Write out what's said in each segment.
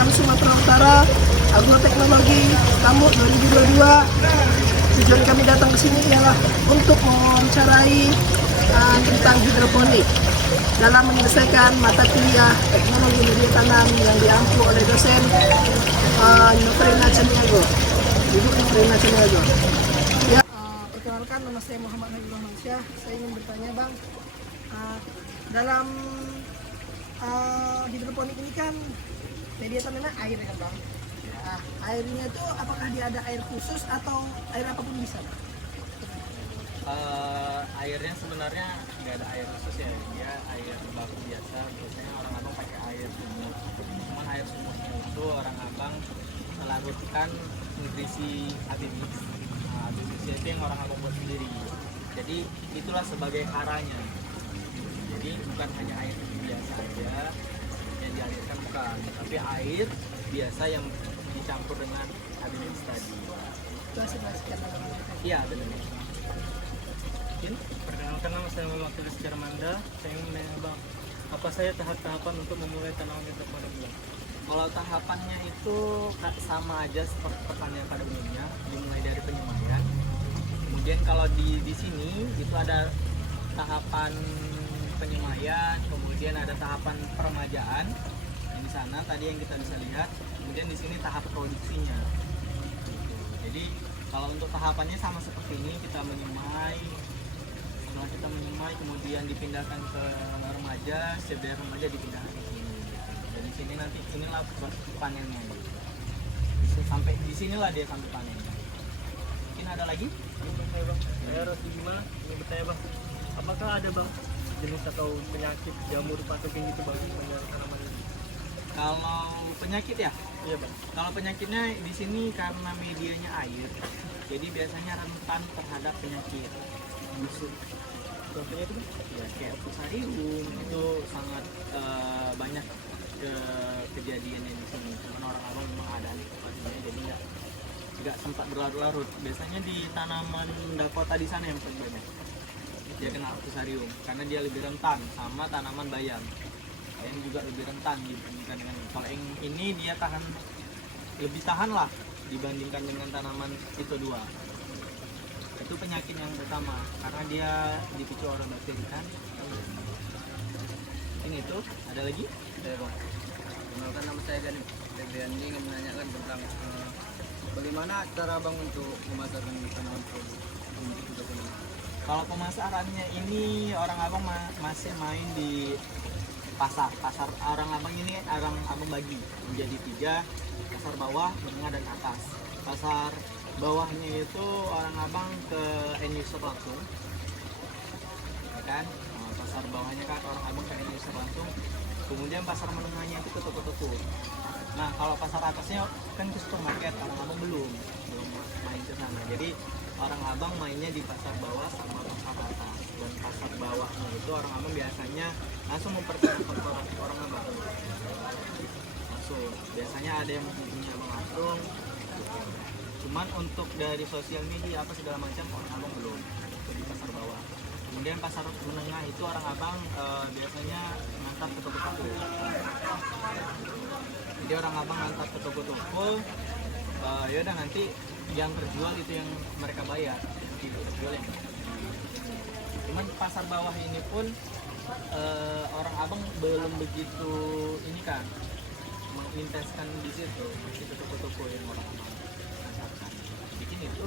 Tanam Sumatera Utara, Agroteknologi Kamu 2022. Tujuan kami datang ke sini ialah untuk mewawancarai tentang hidroponik dalam menyelesaikan mata kuliah teknologi media tanam yang diampu oleh dosen Nofrena Caniago, Ibu Nofrena Caniago. Ya, perkenalkan, nama saya Muhammad Nabi Rahmansyah. Saya ingin bertanya, Bang, dalam hidroponik ini kan media tanamnya air kan, Bang? Nah, airnya itu apakah dia ada air khusus atau air apapun bisa, Bang? Airnya sebenarnya nggak ada air khusus ya, dia air baku biasa. Biasanya orang abang pakai air sumur, cuman air sumurnya itu orang abang larutkan nutrisi abimix. Abimix itu yang orang abang buat sendiri, jadi itulah sebagai haranya. Jadi bukan hanya air biasa aja yang dialirkan, bukan, tapi air biasa yang dicampur dengan abimix tadi. Itu hasil-hasilnya dalam mereka. Iya, benar. Mungkin perkenalkan, nama saya Muhammad Rizky Armanda. Saya ingin menanya, Bang, apa saja tahap-tahapan untuk memulai tanaman hidroponik, Bang? Kalau tahapannya itu sama aja seperti pertanian pada umumnya, dimulai dari penyemaian. Kemudian kalau di sini itu ada tahapan penyemaian, kemudian ada tahapan peremajaan. Yang di sana tadi yang kita bisa lihat. Kemudian di sini tahap produksinya. Jadi kalau untuk tahapannya sama seperti ini, kita menyemai. Setelah kita menyemai, kemudian dipindahkan ke remaja, setiap dari remaja dipindahkan ke sini. Dan di sini nanti inilah panennya. Sampai di sinilah dia sampai panen. Mungkin ada lagi? Saya Rosdi gimana? Ini bertanya, Bang, apakah ada, Bang, jenis atau penyakit jamur patogen gitu, Bang, pada tanaman ini? Kalau penyakit ya? Iya, Bang. Kalau penyakitnya di sini karena medianya air, jadi biasanya rentan terhadap penyakit busuk. Contohnya itu, Bang? Ya, kayak fusarium itu sangat banyak kejadiannya di sini. Cuman orang abang memang ada antipatinya, jadi nggak sempat berlarut-larut. Biasanya di tanaman Dakota di sana yang paling banyak dia kena fusarium karena dia lebih rentan sama tanaman bayam. Bayam juga lebih rentan dibandingkan dengan ini. Kalau yang ini dia lebih tahan lah dibandingkan dengan tanaman itu dua. Itu penyakit yang pertama karena dia dipicu oleh bakteri kan. Ini itu ada lagi? Ya, Bang. Kenalkan, nama saya Gani. Febrian ini ingin menanyakan tentang bagaimana cara Bang untuk memasarkan tanaman produk untuk hidroponik. Kalau pemasarannya ini orang abang masih main di pasar orang abang ini orang abang bagi menjadi 3, pasar bawah, menengah, dan atas. Pasar bawahnya itu orang abang ke end user langsung, ya kan? Nah, pasar bawahnya kan orang abang ke end user langsung. Kemudian pasar menengahnya itu ke toko-toko. Nah, kalau pasar atasnya kan ke supermarket, orang abang belum main ke sana. Jadi orang abang mainnya di pasar bawah sama pasar atas. Dan pasar bawahnya itu orang abang biasanya langsung memperkenalkan orang abang. Langsung. Biasanya ada yang menghubungi abang langsung. Cuman untuk dari sosial media apa segala macam orang abang belum. Itu di pasar bawah. Kemudian pasar menengah itu orang abang biasanya ngantar ke toko-toko. Jadi orang abang ngantar ke toko-toko, ya udah nanti yang terjual itu yang mereka bayar, itu terjual yang. Cuman pasar bawah ini pun orang abang belum begitu ini kan mengintenskan di situ, masih ke toko-toko yang orang abang antarkan. Bikin itu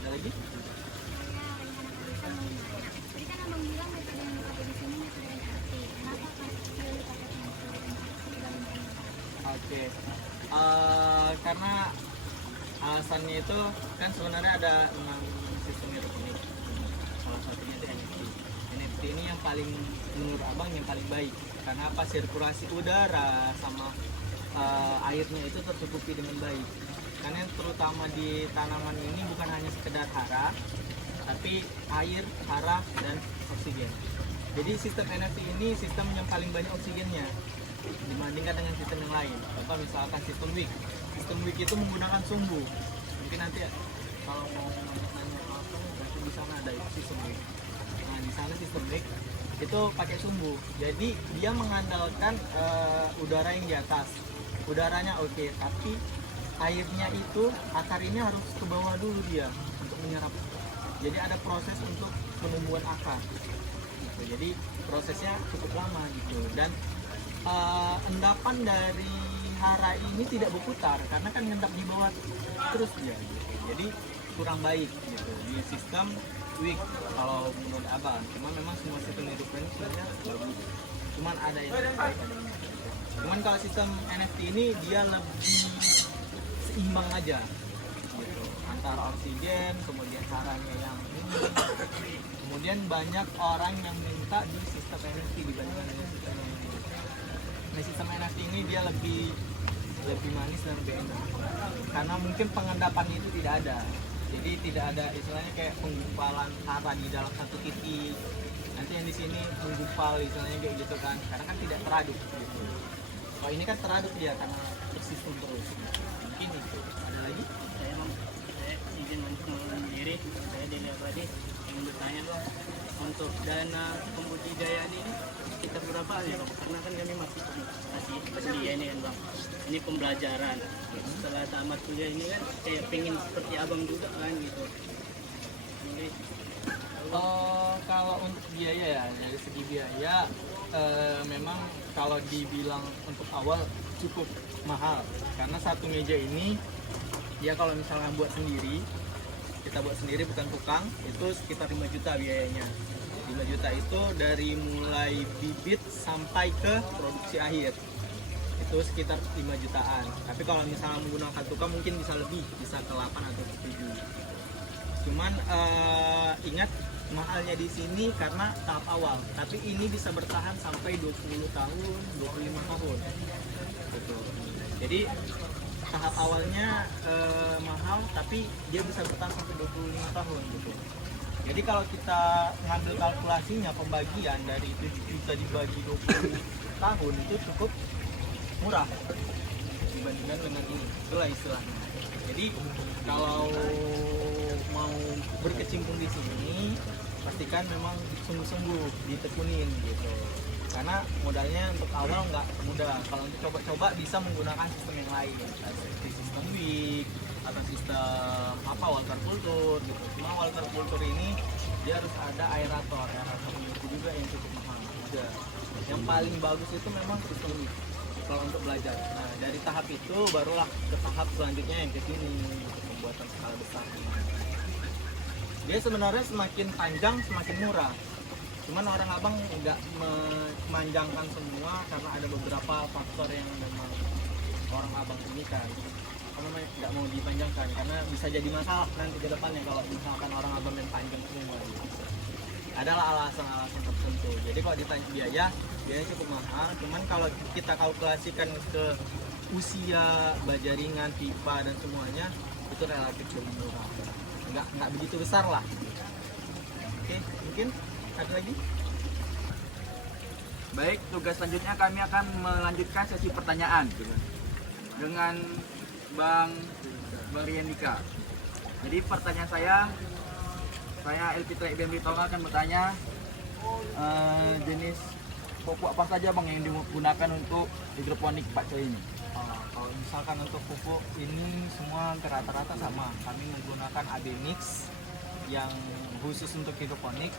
ada lagi? Tadi kan abang bilang metode yang dipakai di sini metode yang aktif. Kenapa pilih pakai metode? Oke, karena alasannya itu kan sebenarnya ada 6 sistem hidroponik. Salah satunya ada NFT. NFT ini yang paling menurut abang yang paling baik karena apa, sirkulasi udara sama airnya itu tercukupi dengan baik. Karena yang terutama di tanaman ini bukan hanya sekedar hara, tapi air, hara, dan oksigen. Jadi sistem NFT ini sistem yang paling banyak oksigennya dibandingkan dengan sistem yang lain. Contoh misalkan sistem WIC. Sistem WIC itu menggunakan sumbu. Mungkin nanti kalau mau nanya apa, berarti di sana ada sistem WIC. Nah, di sana sistem WIC itu pakai sumbu. Jadi dia mengandalkan udara yang di atas. udaranya oke, tapi airnya itu akar ini harus ke bawah dulu dia untuk menyerap. Jadi ada proses untuk penumbuhan akar gitu. Jadi prosesnya cukup lama gitu. Dan endapan dari hara ini tidak berputar karena kan ngendap di bawah terus dia gitu. Jadi kurang baik gitu di sistem weak kalau menurut abang. Cuma memang semua sistem hidroponik sebenarnya bagus, cuman ada yang baik ada yang enggak. Cuman kalau sistem NFT ini dia lebih seimbang aja gitu, antara oksigen kemudian haranya yang ini. Kemudian banyak orang yang minta di sistem NFT dibandingkan dengan sistem yang ini. Di sistem NFT ini dia lebih manis dan lebih enak karena mungkin pengendapannya itu tidak ada. Jadi tidak ada istilahnya kayak penggumpalan hara di dalam satu titik. Nanti yang di sini menggumpal istilahnya kayak gitu kan. Karena kan tidak teraduk gitu. Kalau ini kan teraduk dia karena bersistem terus. Mungkin itu. Ada lagi? Saya izin mandiri. Saya Daniel tadi ingin bertanya dong, untuk dana pembudidayaan ini kita berapa ya Bang? Karena kan kami masih kuliah ini kan Bang. Ini pembelajaran. Setelah tamat kuliah ini kan kayak pengen seperti abang juga kan gitu. Jadi, Kalau untuk biaya ya, dari segi biaya memang kalau dibilang untuk awal cukup mahal karena satu meja ini ya kalau misalnya buat sendiri, kita buat sendiri bukan tukang, itu sekitar 5 juta biayanya. 5 juta itu dari mulai bibit sampai ke produksi akhir itu sekitar 5 jutaan. Tapi kalau misalnya menggunakan tukang mungkin bisa lebih, bisa ke 8 atau ke 7. Cuman ingat mahalnya di sini karena tahap awal. Tapi ini bisa bertahan sampai 20 tahun, 25 tahun. Gitu. Jadi tahap awalnya mahal, tapi dia bisa bertahan sampai 25 tahun gitu. Jadi kalau kita ngambil kalkulasinya pembagian dari 7 juta dibagi 20 tahun itu cukup murah dibandingkan dengan ini. Itulah istilahnya. Jadi kalau mau berkecimpung di sini pastikan memang sungguh-sungguh ditekunin gitu. Karena modalnya untuk awal nggak mudah. Kalau untuk coba-coba bisa menggunakan sistem yang lain, seperti sistem WIG atau sistem water culture gitu. Cuma water culture ini dia harus ada aerator itu juga yang cukup mahal juga. Yang paling bagus itu memang sistem WIG kalau untuk belajar. Nah dari tahap itu barulah ke tahap selanjutnya yang ke sini untuk pembuatan skala besar. Dia sebenarnya semakin panjang semakin murah. Cuman orang abang nggak memanjangkan semua karena ada beberapa faktor yang memang orang abang ini kan nggak mau dipanjangkan karena bisa jadi masalah nanti ke depannya kalau misalkan orang abang yang panjang semua gitu. Adalah alasan-alasan tertentu. Jadi kalau ditanya biayanya cukup mahal. Cuman kalau kita kalkulasikan ke usia bajaringan, pipa dan semuanya itu relatif lebih murah. Nggak begitu besar lah. Oke, mungkin ada lagi? Baik, tugas selanjutnya kami akan melanjutkan sesi pertanyaan dengan Bang Riandika. Jadi pertanyaan saya Elfitra Ibn Tonga akan bertanya jenis pupuk apa saja Bang yang digunakan untuk hidroponik Pak Coy ini? Kalau misalkan untuk pupuk ini semua rata-rata sama. Kami menggunakan AB Mix yang khusus untuk hidroponik.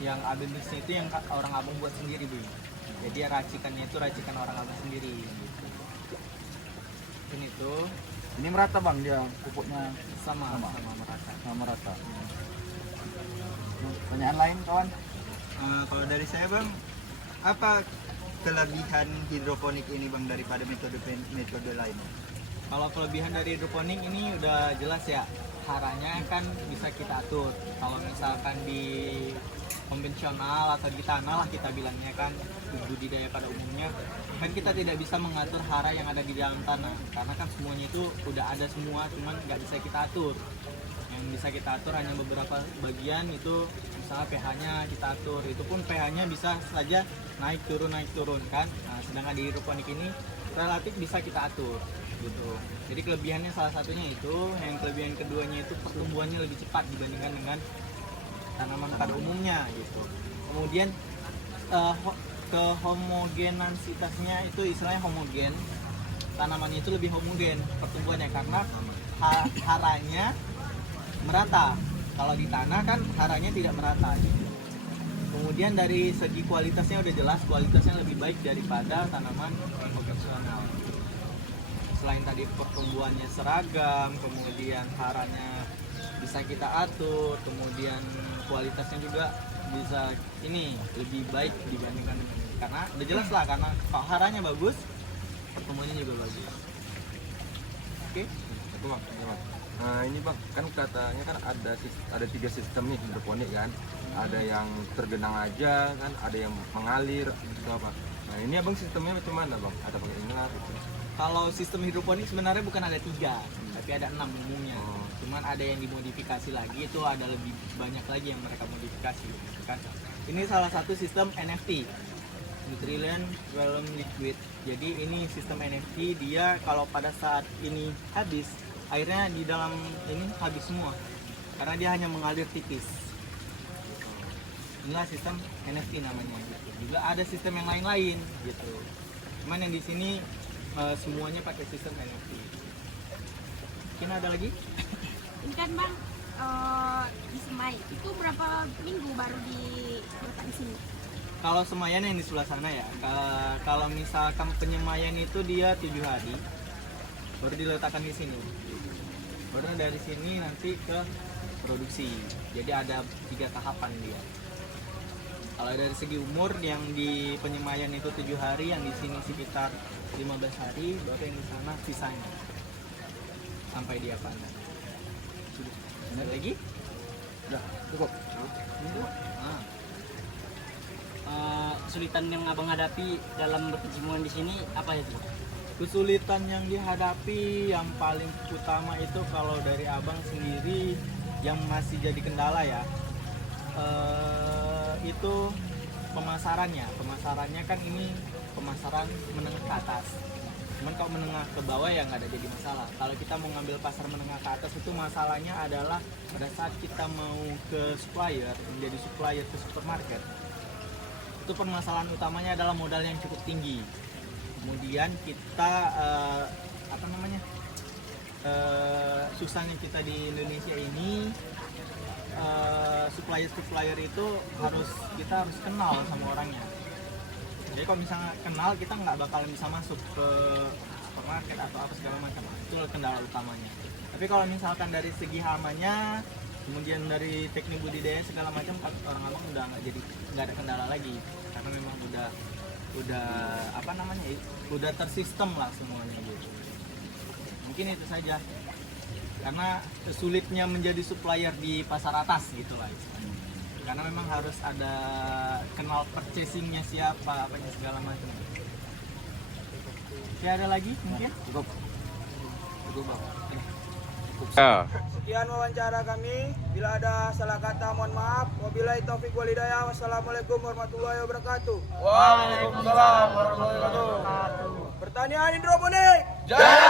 Yang AB Mix itu yang orang abang buat sendiri Bu. Jadi racikannya itu racikan orang abang sendiri gitu. Dan itu Ini merata Bang dia pupuknya sama merata. sama merata. Pertanyaan lain kawan? Kalau dari saya Bang, apa kelebihan hidroponik ini Bang daripada metode lain? Kalau kelebihan dari hidroponik ini udah jelas ya, haranya kan bisa kita atur. Kalau misalkan di konvensional atau di tanah lah kita bilangnya kan budidaya pada umumnya, kan kita tidak bisa mengatur hara yang ada di dalam tanah karena kan semuanya itu udah ada semua, cuman nggak bisa kita atur. Yang bisa kita atur hanya beberapa bagian, itu misalnya pH-nya kita atur, itu pun pH-nya bisa saja naik turun kan. Nah, sedangkan di hidroponik ini relatif bisa kita atur gitu. Jadi kelebihannya salah satunya itu. Yang kelebihan keduanya itu pertumbuhannya lebih cepat dibandingkan dengan tanaman pada umumnya gitu. Kemudian kehomogenasitasnya itu istilahnya homogen. tanamannya itu lebih homogen pertumbuhannya karena haranya merata. Kalau di tanah kan haranya tidak merata. Kemudian dari segi kualitasnya udah jelas, kualitasnya lebih baik daripada tanaman konvensional. Selain tadi pertumbuhannya seragam, kemudian haranya bisa kita atur, kemudian kualitasnya juga bisa ini lebih baik dibandingkan dengan ini. Karena udah jelas lah, karena kalau haranya bagus, pertumbuhannya juga bagus. Oke? Satu bang, ya, bang. Nah ini bang, kan katanya kan ada 3 sistem nih hidroponik kan. Ada yang tergenang aja kan, ada yang mengalir itu apa. Nah ini abang sistemnya macam mana bang? Ada pakai ingat gitu. Kalau sistem hidroponik sebenarnya bukan ada 3, tapi ada 6 umumnya. Cuman ada yang dimodifikasi lagi, itu ada lebih banyak lagi yang mereka modifikasi. Kan? Ini salah satu sistem NFT, Nutrient Realm Liquid. Jadi ini sistem NFT, dia kalau pada saat ini habis, airnya di dalam ini habis semua, karena dia hanya mengalir tipis. Inilah sistem NFT namanya. Gitu. Juga ada sistem yang lain-lain gitu. Cuman yang di sini semuanya pakai sistem NFT. Mungkin ada lagi? Ini kan bang disemai. Itu berapa minggu baru diletak di sini? Kalau semayan yang di sebelah sana ya. Kalau misalkan penyemayan itu dia 7 hari, baru diletakkan di sini. Baru dari sini nanti ke produksi. Jadi ada 3 tahapan dia. Kalau dari segi umur, yang di penyemayan itu 7 hari, yang di sini sekitar 15 hari, baru yang di sana sisanya sampai dia panen. Sudah. Ada lagi? Udah, cukup. Kesulitan yang abang hadapi dalam berkecimpung di sini apa itu? Kesulitan yang dihadapi yang paling utama itu kalau dari abang sendiri yang masih jadi kendala ya, itu pemasarannya kan ini pemasaran menengah ke atas. Cuman kalau menengah ke bawah ya nggak ada jadi masalah. Kalau kita mau ngambil pasar menengah ke atas itu masalahnya adalah pada saat kita mau ke supplier, menjadi supplier ke supermarket, itu permasalahan utamanya adalah modal yang cukup tinggi. Kemudian kita susahnya kita di Indonesia ini, supplier itu kita harus kenal sama orangnya. Jadi kalau misalnya kenal, kita nggak bakalan bisa masuk ke supermarket atau apa segala macam. Itu kendala utamanya. Tapi kalau misalkan dari segi hamanya, kemudian dari teknik budidaya segala macam, orang abang udah nggak ada kendala lagi, karena memang udah tersistem lah semuanya gitu. Mungkin itu saja, karena sulitnya menjadi supplier di pasar atas gitu lah. Karena memang harus ada kenal purchasingnya siapa, apanya segala macam. Oke, ada lagi mungkin? Cukup bang. Sekian wawancara kami. Bila ada salah kata mohon maaf. Wabillahi taufik wal hidayah. Wassalamualaikum warahmatullahi wabarakatuh. Waalaikumsalam warahmatullahi wabarakatuh. Pertanian hidroponik. Jaya!